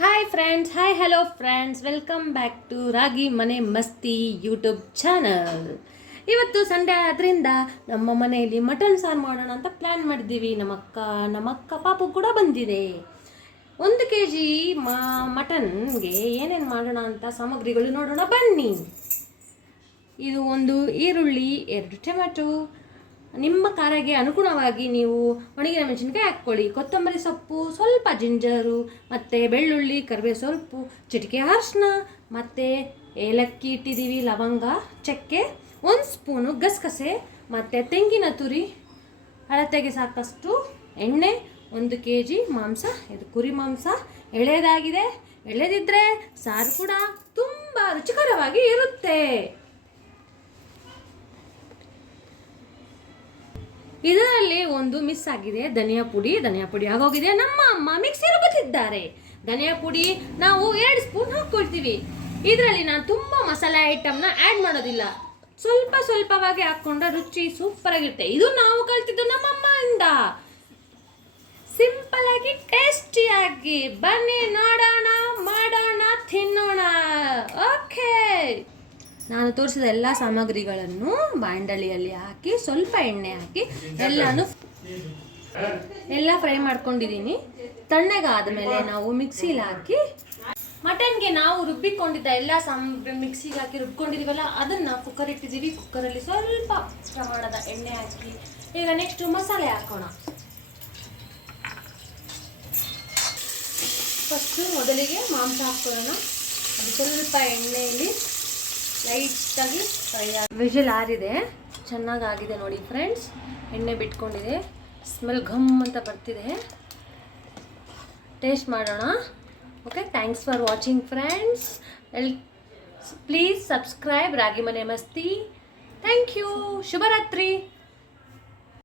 Hi friends, hi hello friends, welcome back to Ragi Mane Masti YouTube channel. ಇವತ್ತು Sunday ಆದ್ದರಿಂದ ನಮ್ಮ ಮನೆಯಲ್ಲಿ ಮಟನ್ ಸಾರು ಮಾಡೋಣ ಅಂತ ಪ್ಲ್ಯಾನ್ ಮಾಡಿದ್ದೀವಿ. ನಮ್ಮಕ್ಕ ಪಾಪು ಕೂಡ ಬಂದಿದೆ. 1 kg ಮಟನ್ಗೆ ಏನೇನು ಮಾಡೋಣ ಅಂತ ಸಾಮಗ್ರಿಗಳು ನೋಡೋಣ ಬನ್ನಿ. ಇದು 1 ಈರುಳ್ಳಿ, 2 ಟೊಮೆಟೊ, ನಿಮ್ಮ ಖಾರಗೆ ಅನುಗುಣವಾಗಿ ನೀವು ಒಣಗಿನ ಮೆಣಸಿನಕಾಯಿ ಹಾಕ್ಕೊಳ್ಳಿ, ಕೊತ್ತಂಬರಿ ಸೊಪ್ಪು, ಸ್ವಲ್ಪ ಜಿಂಜರು, ಮತ್ತು ಬೆಳ್ಳುಳ್ಳಿ, ಕರಿಬೇವು ಸೊಪ್ಪು, ಚಿಟಿಕೆ ಅರಿಶಿನ, ಮತ್ತು ಏಲಕ್ಕಿ ಇಟ್ಟಿದ್ದೀವಿ, ಲವಂಗ, ಚಕ್ಕೆ, 1 ಸ್ಪೂನು ಗಸಗಸೆ, ಮತ್ತು ತೆಂಗಿನ ತುರಿ, ಅಳತೆಗೆ ಸಾಕಷ್ಟು ಎಣ್ಣೆ, 1 kg ಮಾಂಸ. ಇದು ಕುರಿ ಮಾಂಸ, ಎಳೆದಾಗಿದೆ. ಎಳೆದಿದ್ದರೆ ಸಾರು ಕೂಡ ತುಂಬ ರುಚಿಕರವಾಗಿ ಇರುತ್ತೆ. ಇದರಲ್ಲಿ ಒಂದು ಮಿಸ್ ಆಗಿದೆ, ಧನಿಯಾ ಪುಡಿ ಆಗೋಗಿದೆ. ನಮ್ಮ ಅಮ್ಮ ಮಿಕ್ಸಿ ರುಬ್ಬುತ್ತಿದ್ದಾರೆ. ಧನಿಯಾ ಪುಡಿ ನಾವು 2 ಸ್ಪೂನ್ ಹಾಕ್ಕೊಳ್ತೀವಿ. ಇದರಲ್ಲಿ ನಾನು ತುಂಬ ಮಸಾಲೆ ಐಟಮ್ನ ಆ್ಯಡ್ ಮಾಡೋದಿಲ್ಲ, ಸ್ವಲ್ಪವಾಗಿ ಹಾಕ್ಕೊಂಡ್ರೆ ರುಚಿ ಸೂಪರ್ ಆಗಿರುತ್ತೆ. ಇದು ನಾವು ಕಲ್ತಿದ್ದು ನಮ್ಮಮ್ಮಯಿಂದ, ಸಿಂಪಲ್ ಆಗಿ ಟೇಸ್ಟಿಯಾಗಿ. ಬನ್ನಿ ನೋಡೋಣ, ಮಾಡೋಣ, ತಿನ್ನೋಣ. ಓಕೆ, ನಾನು ತೋರಿಸಿದ ಎಲ್ಲ ಸಾಮಗ್ರಿಗಳನ್ನು ಬಾಂಡಲಿಯಲ್ಲಿ ಹಾಕಿ ಸ್ವಲ್ಪ ಎಣ್ಣೆ ಹಾಕಿ ಎಲ್ಲ ಫ್ರೈ ಮಾಡ್ಕೊಂಡಿದ್ದೀನಿ. ತಣ್ಣಗಾದ ಮೇಲೆ ನಾವು ಮಿಕ್ಸಿಲಿ ಹಾಕಿ ಮಟನ್ಗೆ ನಾವು ರುಬ್ಬಿಕೊಂಡಿದ್ದ ಎಲ್ಲ ಮಿಕ್ಸಿಗೆ ಹಾಕಿ ರುಬ್ಕೊಂಡಿದ್ದೀವಲ್ಲ, ಅದನ್ನು ಕುಕ್ಕರ್ ಇಟ್ಟಿದ್ದೀವಿ. ಕುಕ್ಕರಲ್ಲಿ ಸ್ವಲ್ಪ ಪ್ರಮಾಣದ ಎಣ್ಣೆ ಹಾಕಿ ಈಗ ನೆಕ್ಸ್ಟ್ ಮಸಾಲೆ ಹಾಕೋಣ. ಫಸ್ಟು ಮೊದಲಿಗೆ ಮಾಂಸ ಹಾಕ್ಕೊಳ್ಳೋಣ. ಅದು ಸ್ವಲ್ಪ ಎಣ್ಣೆಯಲ್ಲಿ ಲೈಟಾಗಿ ಫ್ರೈ ವಿಜಿಲ್ ಆರಿದೆ, ಚೆನ್ನಾಗಾಗಿದೆ ನೋಡಿ ಫ್ರೆಂಡ್ಸ್. ಎಣ್ಣೆ ಬಿಟ್ಕೊಂಡಿದೆ, ಸ್ಮೆಲ್ ಘಮ್ ಅಂತ ಬರ್ತಿದೆ. ಟೇಸ್ಟ್ ಮಾಡೋಣ. Okay, thanks for watching friends. Please subscribe Ragi Mane Masti. Thank you. ಶುಭರಾತ್ರಿ.